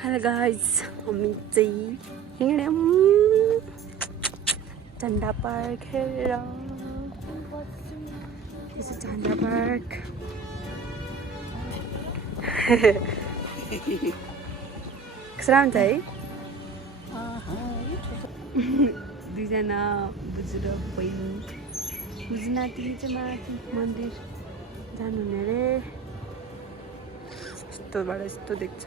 Hello guys, हामी चाहिँ हिँड्यौँ झन्डा पार्क हेरेर। यो चाहिँ झन्डा पार्क। कस्तो हुन्छ है? दुईजना बुजु र बहिनी। बुजु नाति चाहिँ माथि मन्दिर जानुहुने अरे। यस्तोबाट यस्तो देख्छ।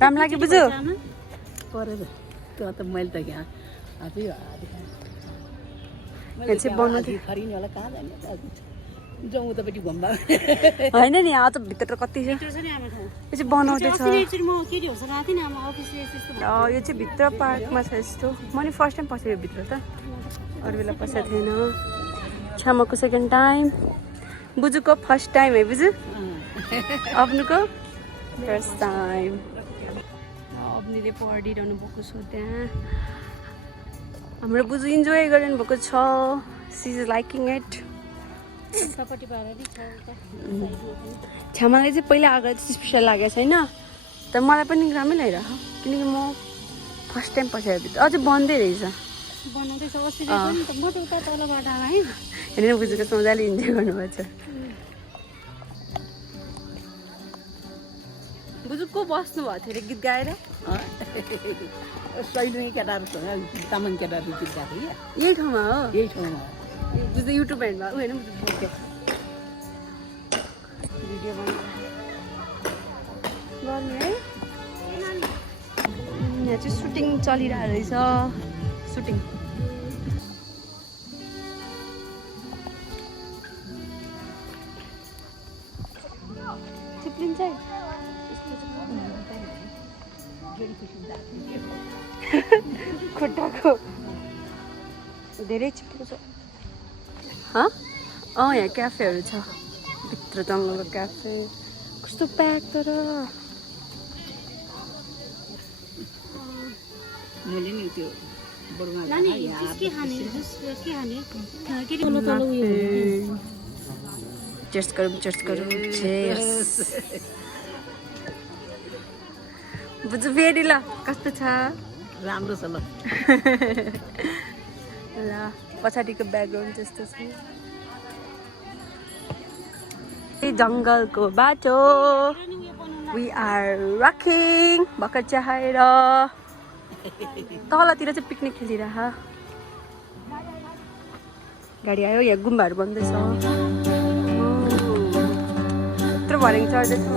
राम्रो लाग्यो बुझ्यो? होइन नि यहाँ त भित्र कति छ। यो चाहिँ बनाउँदैछ। यो चाहिँ भित्र पार्कमा छ यस्तो। म नि फर्स्ट टाइम पसेँ यो भित्र त, अरू बेला पसेको थिएन। छामाको सेकेन्ड टाइम, बुजुको फर्स्ट टाइम है बुजु? अब्नुको फर्स्ट टाइम। अब्नुले पढिरहनु भएको छ त्यहाँ। हाम्रो बुजु इन्जोय गरिरहनु भएको छ। She is liking it. छामालाई चाहिँ पहिला आएको चाहिँ स्पेसल लागेको छैन, तर मलाई पनि राम्रै लागिरहेको किनकि म फर्स्ट टाइम पसेर भित्र। अझै बन्दै रहेछ। हेर्नु बुजुको मजाले इन्जोय गर्नुभएको छ। बुजु को बस्नु भएको थियो अरे गीत गाएर? सैलुङ केटाहरूसँग तामाङ केटाहरू गीत गाएको क्या। यही ठाउँमा हो? यही ठाउँमा। बुझ्दै युट्युब हेर्नु ऊ होइन बुझ्नु भिडियो गर्ने है। यहाँ चाहिँ सुटिङ चलिरहेको रहेछ। सुटिङ चिप्लिन्छ है। खुट्टाको धेरै चिप्लो छ। यहाँ क्याफेहरू छ भित्र, जङ्गलको क्याफे। कस्तो प्याक तर। मैले नि त्यो चेस्ट गरौँ चेस्ट गरौँ चेस। बुझ्नु फेरि ल कस्तो छ? राम्रो छ ल। ल पछाडिको ब्याकग्राउन्ड त्यस्तो छ। जङ्गलको बाटो। वी आर रकिङ भर्खर चाहेर। तलतिर चाहिँ पिकनिक खेलिरह। गाडी आयो। यहाँ गुम्बाहरू बन्दैछ। यत्रो भर्याङ चढ्दैछौँ।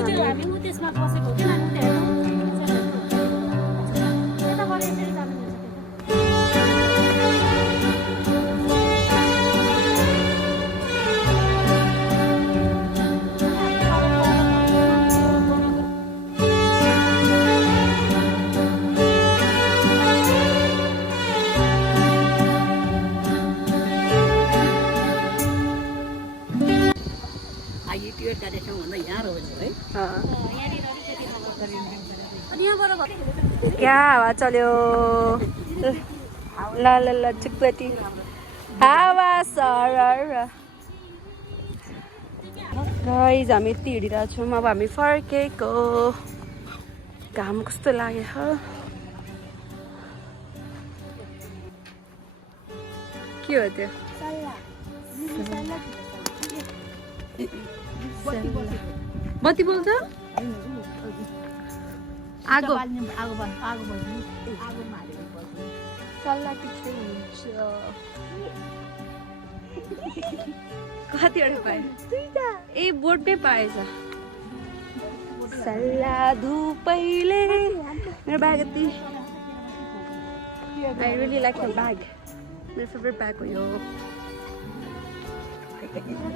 क्या हावा चल्यो? ल ल ल चुकपटी हावा सरर। गाइज हामी यति हिँडिरहेको छौँ। अब हामी फर्केको। घाम कस्तो लाग्यो? के हो त्यो? बत्ती बोल्छ? आगो सल्लाह पिछे हुन्छ। कतिवटा पाएँ? ए बोटमै पाएछ। सल्लाह धुपैले मेरो ब्याग यति। I really like the bag. मेरो फेभरेट ब्याग हो यो।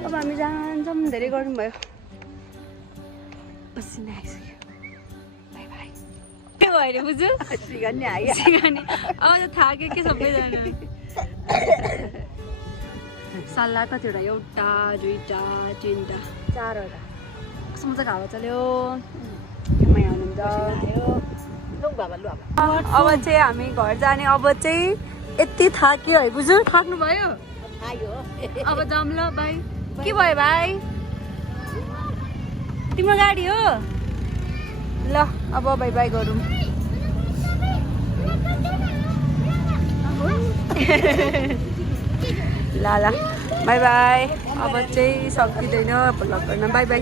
अब हामी जान्छौँ। धेरै गर्नुभयो। पसिना आइसक्यो। By by. के भयो अरे बुझ्यो? सिगानी आयो। सिगानी अब त थाक्यो के सबैजना। सल्लाह कतिवटा? एउटा दुईवटा तिनवटा चारवटा। कस्तो मजाको हावा चल्यो। यहाँ हुनुहुन्छ। अब चाहिँ हामी घर जाने। अब चाहिँ यति थाक्यो है बुझु थाक्नु भयो आयो अब जाऊँ ल भाइ के भयो भाइ तिम्रो गाडी हो ल अब बाई बाई गरौँ ल ल बाई बाई अब चाहिँ सकिँदैन भ्लग गर्न बाई बाई